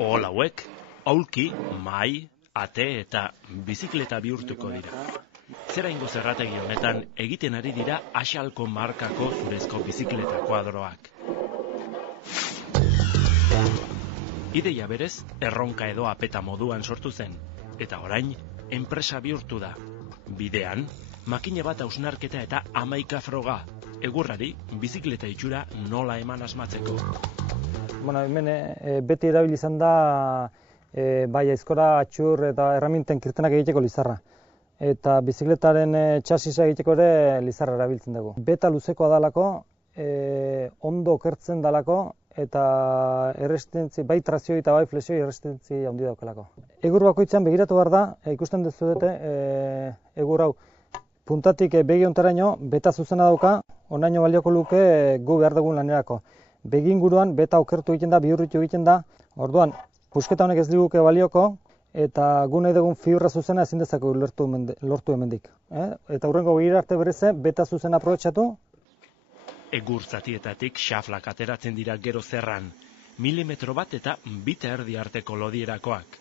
Ohol hauek, aulki, mahai, ate eta bizikleta bihurtuko dira. Zeraingo zerrategi honetan egiten ari dira Axalko markako zurezko bizikleta kuadroak. Ideia berez, erronka edo apeta moduan sortu zen, eta orain, enpresa bihurtu da. Bidean, makina bat hausnarketa eta 11 froga, egurrari bizikleta itxura nola eman asmatzeko. Hemen beti erabili izan da bai aizkora, atxur eta erraminten kirtenak egiteko lizarra. Eta bizikletaren txasisa egiteko ere lizarra erabiltzen dugu. Beta luzekoa dalako, ondo okertzen dalako, eta erresistentzi, bai trazioi eta bai flexioi erresistentzi handi daukalako. Egur bakoitzean begiratu behar da, ikusten duzu dute, egur hau puntatik begi ontaraino beta zuzena dauka, onaino balioko luke gu behar dugun lanerako. Begi inguruan beta okertu egiten da, bihurritu egiten da, orduan pusketa honek ez liguke balioko, eta gu nahi dugun fibra zuzena ezin dezakegu lortu hemendik. Eta hurrengo begira arte bereze beta zuzena aprobetxatu. Egur zatietatik xaflak ateratzen dira gero zerran, milimetro bat eta 2 erdi arteko lodierakoak.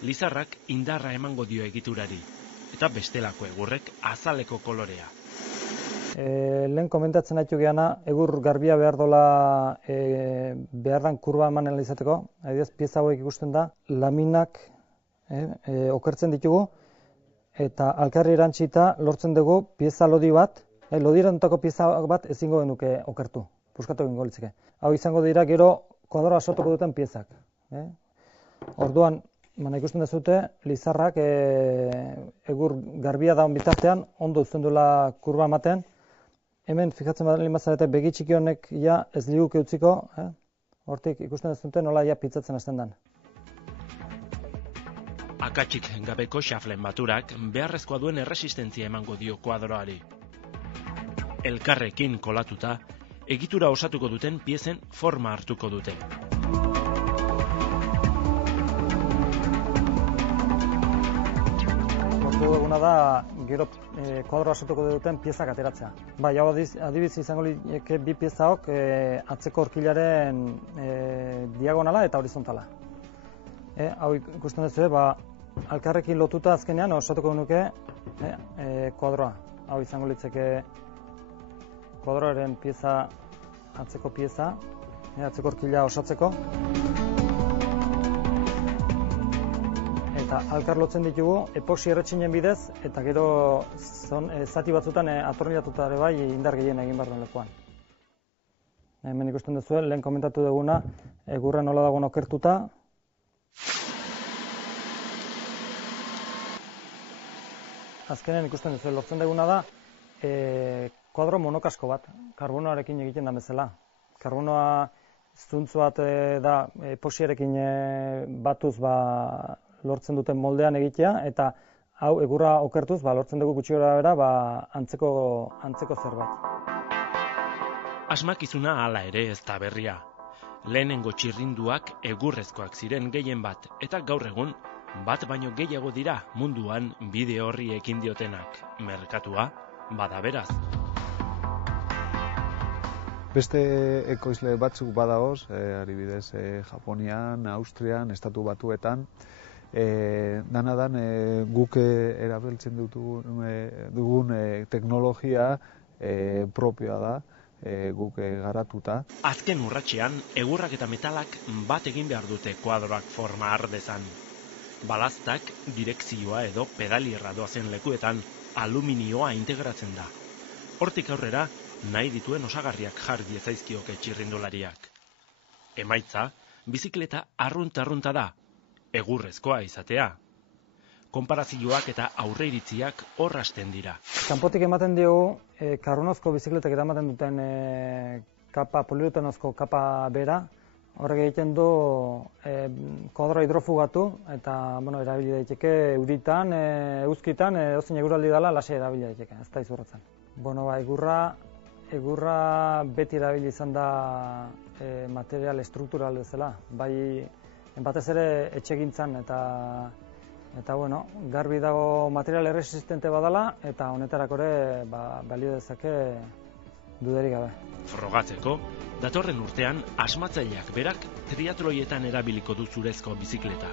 Lizarrak indarra emango dio egiturari, eta bestelako egurrek azaleko kolorea. Lehen komentatzen haitu geana, egur garbia behar dola behar dan kurba emanen izateko. Adibidez, pieza hauek ikusten da, laminak okertzen ditugu, eta alkarri erantzita lortzen dugu pieza lodi bat, lodirantutako pieza bat ezingo genuke okertu, puskatu egingo litzeke. Hau izango dira gero kuadroa sortuko duten piezak. Orduan, ikusten dezute, lizarrak egur garbia daun bitartean ondo uzten duela kurba ematen. Hemen, fikatzen badalin bazarete, begi txiki honek ja ez liguke utziko, hortik ikusten dezute nola ja pitzatzen hasten den. Akatsik gabeko xaflen baturak beharrezkoa duen erresistentzia emango dio kuadroari. Elkarrekin kolatuta, egitura osatuko duten piezen forma hartuko dute. Lortu duguna da, gero kuadroa sortuko duten piezak ateratzea. Bai, hau adibidez izango lieke bi piezak atzeko horkilaren diagonala eta horizontala. Hau ikusten duzu, alkarrekin lotuta azkenean osatuko nuke kuadroa. Hau izango litzeke kuadroaren pieza, atzeko pieza, atzeko horkila osatzeko. Eta alkar lotzen ditugu epoxi erretxinen bidez, eta gero zati batzutan atornilatuta ere bai indar gehien egin behar den lekuan. Hemen ikusten duzu, lehen komentatu duguna, egurra nola dagoen okertuta. Azkenen ikusten duzu, lortzen duguna da, kuadro monokasko bat, karbonoarekin egiten da bezala. Karbonoa zuntz bat da epoxiarekin batuz lortzen duten moldean egitea, eta hau egurra okertuz lortzen dugu gutxi gora bera antzeko zerbait. Asmakizuna hala ere ez da berria. Lehenengo txirrinduak egurrezkoak ziren gehien bat, eta gaur egun bat baino gehiago dira munduan bide horri ekin diotenak. Merkatua bada beraz. Beste ekoizle batzuk badagoz, adibidez Japonian, Austrian, Estatu Batuetan, danadan guk erabiltzen dugun teknologia propioa da, guk garatuta. Azken urratxean, egurrak eta metalak bat egin behar dute kuadroak forma har dezan. Balaztak, direkzioa edo pedalierra doazen lekuetan aluminioa integratzen da. Hortik aurrera, nahi dituen osagarriak jar diezaizkioke txirrindulariak. Emaitza, bizikleta arrunta da, egurrezkoa izatea. Konparazioak eta aurreiritziak hor hasten dira. Kanpotik ematen diogu, karbonozko bizikletak eta ematen duten poliuretanozko kapa bera, horrek egiten du kuadroa hidrofugatu, eta erabili daiteke euritan, eguzkitan, edozein eguraldi dela lasai erabili daiteke, ez da izurratzen. Egurra beti erabili izan da material estruktural bezala, bai batez ere etxegintzan eta garbi dago material erresistente badala eta honetarako ere balio dezake dudarik gabe. Frogatzeko, datorren urtean asmatzaileak berak triatloietan erabiliko du zurezko bizikleta.